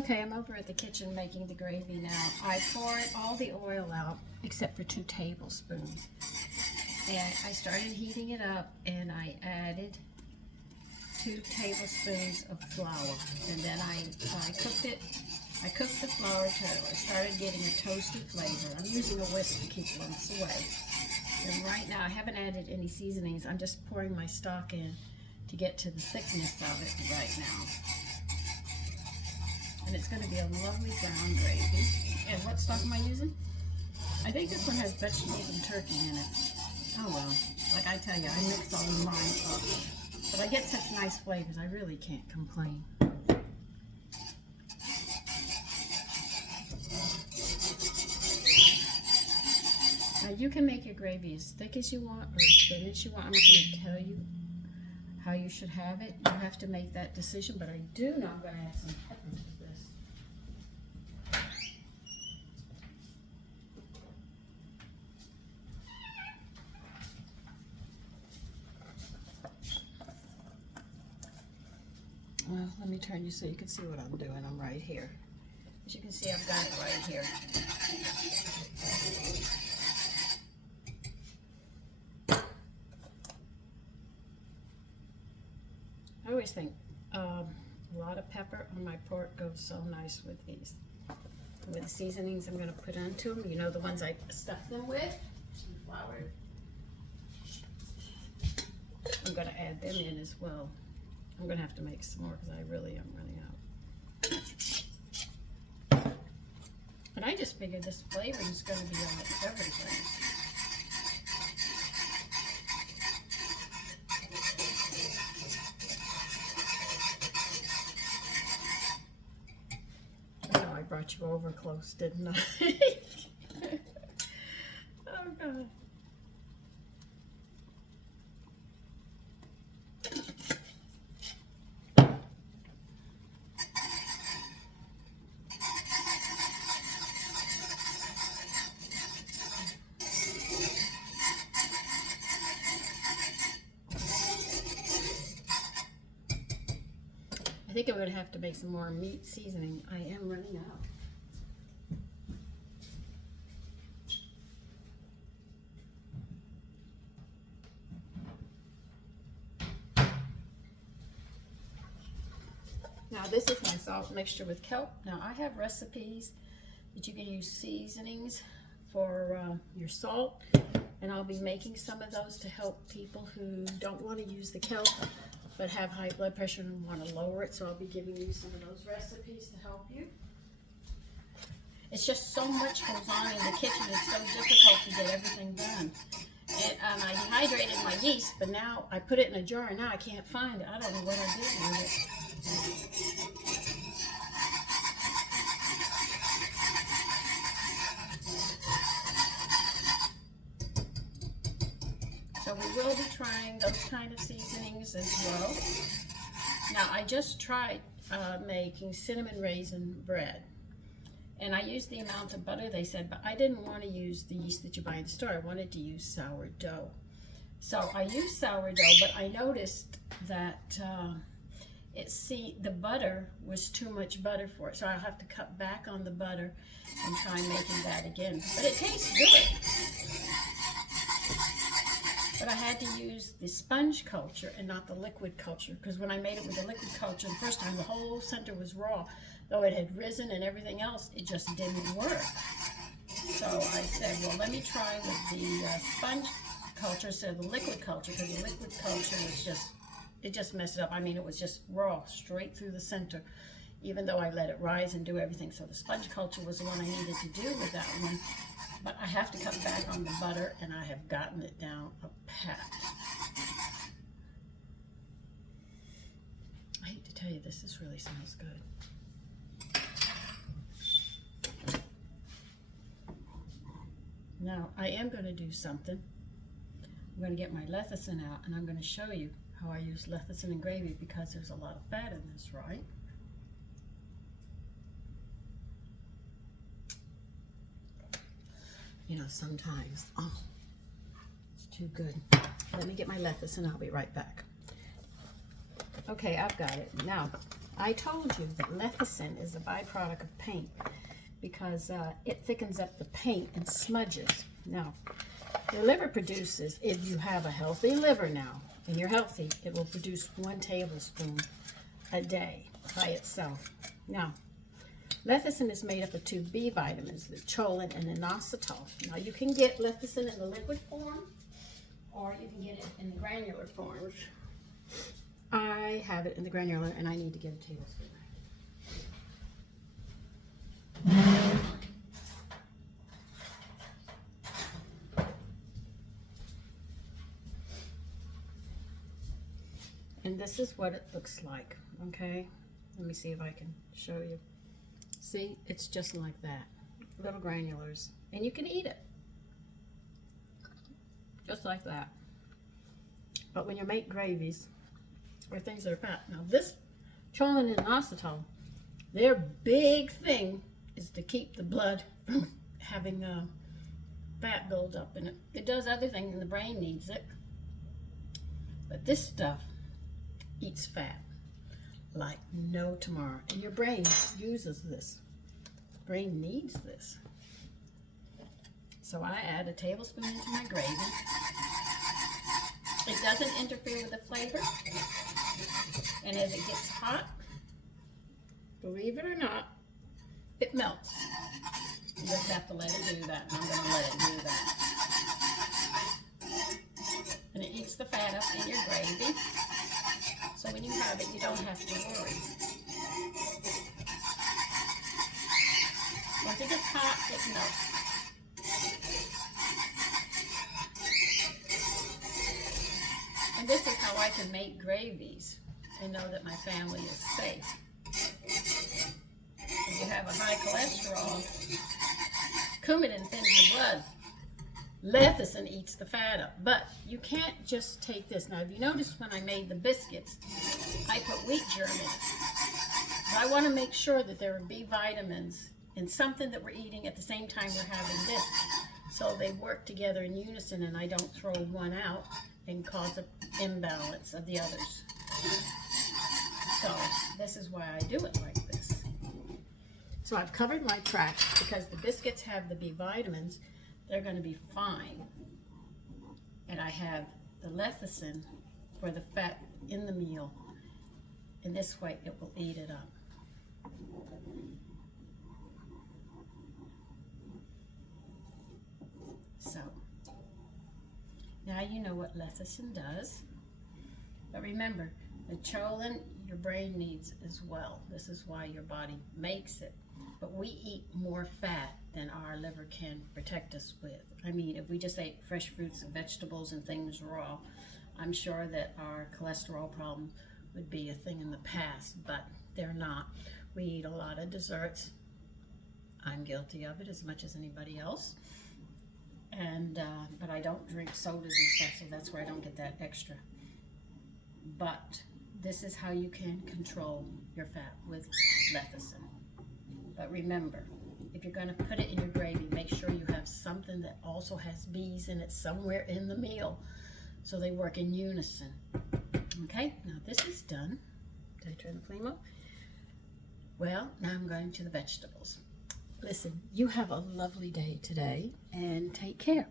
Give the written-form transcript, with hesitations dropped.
Okay, I'm over at the kitchen making the gravy now. I poured all the oil out except for 2 tablespoons. And I started heating it up and I added 2 tablespoons of flour. And then I cooked it. I cooked the flour till it started getting a toasty flavor. I'm using a whisk to keep lumps away. And right now I haven't added any seasonings. I'm just pouring my stock in to get to the thickness of it right now. And it's going to be a lovely brown gravy. And what stock am I using? I think this one has vegetables and turkey in it. Oh well, like I tell you, I mix all of mine up. But I get such nice flavors, I really can't complain. Now you can make your gravy as thick as you want or as thin as you want. I'm not going to tell you how you should have it. You have to make that decision, but I do know I'm going to add some pepper to this. Well, let me turn you so you can see what I'm doing. I'm right here. As you can see, I've got it right here. I always think a lot of pepper on my pork goes so nice with these. With the seasonings I'm going to put onto them, you know, the ones I stuff them with, flour. I'm going to add them in as well. I'm going to have to make some more because I really am running out. But I just figured this flavor is going to be on everything. I know I brought you over close, didn't I? Oh, God. I think I'm going to have to make some more meat seasoning. I am running out. Now this is my salt mixture with kelp. Now I have recipes that you can use seasonings for your salt, and I'll be making some of those to help people who don't want to use the kelp but have high blood pressure and want to lower it. So I'll be giving you some of those recipes to help you. It's just so much goes on in the kitchen. It's so difficult to get everything done. And I dehydrated my yeast, but now I put it in a jar and now I can't find it. I don't know what I did with it. So we will be trying those kind of seasonings as well. Now I just tried making cinnamon raisin bread. And I used the amount of butter they said, but I didn't want to use the yeast that you buy in the store. I wanted to use sourdough. So I used sourdough, but I noticed that the butter was too much butter for it. So I'll have to cut back on the butter and try making that again. But it tastes good. But I had to use the sponge culture and not the liquid culture, because when I made it with the liquid culture the first time, the whole center was raw. Though it had risen and everything else, it just didn't work. So I said, well, let me try with the sponge culture instead of the liquid culture, because the liquid culture was it just messed it up. I mean, it was just raw, straight through the center, even though I let it rise and do everything. So the sponge culture was the one I needed to do with that one. But I have to cut back on the butter, and I have gotten it down a pat. I hate to tell you this really smells good. Now, I am going to do something. I'm going to get my lecithin out, and I'm going to show you how I use lecithin in gravy, because there's a lot of fat in this, right? You know, sometimes, oh, it's too good. Let me get my lecithin, I'll be right back. Okay, I've got it. Now, I told you that lecithin is a byproduct of paint because it thickens up the paint and smudges. Now, your liver produces, if you have a healthy liver now, and you're healthy, it will produce 1 tablespoon a day by itself. Now, lecithin is made up of 2 B vitamins, the choline and the inositol. Now, you can get lecithin in the liquid form, or you can get it in the granular forms. I have it in the granular, and I need to get a tablespoon. And this is what it looks like, okay? Let me see if I can show you. See, it's just like that, little granulars. And you can eat it, just like that. But when you make gravies, or things that are fat, now this choline and inositol, their big thing is to keep the blood from having fat build up in it. It does other things, and the brain needs it. But this stuff eats fat like no tomorrow, and your brain uses this. Brain needs this. So I add a tablespoon into my gravy. It doesn't interfere with the flavor, and as it gets hot, believe it or not, it melts. You just have to let it do that, and I'm going to let it do that. And it eats the fat up in your gravy, so when you have it, you don't have to worry. Once it gets hot, it melts. And this is how I can make gravies and know that my family is safe. If you have a high cholesterol, coumadin thins the blood. Lecithin eats the fat up. But you can't just take this. Now, if you notice when I made the biscuits, I put wheat germ in it. But I want to make sure that there are B vitamins in something that we're eating at the same time we're having this. So they work together in unison, and I don't throw one out and cause an imbalance of the others. So this is why I do it like this. So I've covered my tracks because the biscuits have the B vitamins. They're going to be fine. And I have the lecithin for the fat in the meal. And this way it will eat it up. So, now you know what lecithin does. But remember, the choline your brain needs as well. This is why your body makes it. But we eat more fat than our liver can protect us with. I mean, if we just ate fresh fruits and vegetables and things raw, I'm sure that our cholesterol problem would be a thing in the past, but they're not. We eat a lot of desserts. I'm guilty of it as much as anybody else. And but I don't drink sodas and stuff, so that's where I don't get that extra. But this is how you can control your fat with lecithin. But remember, if you're going to put it in your gravy, make sure you have something that also has B's in it somewhere in the meal, so they work in unison. Okay, now this is done. Did I turn the flame up? Well, now I'm going to the vegetables. Listen, you have a lovely day today, and take care.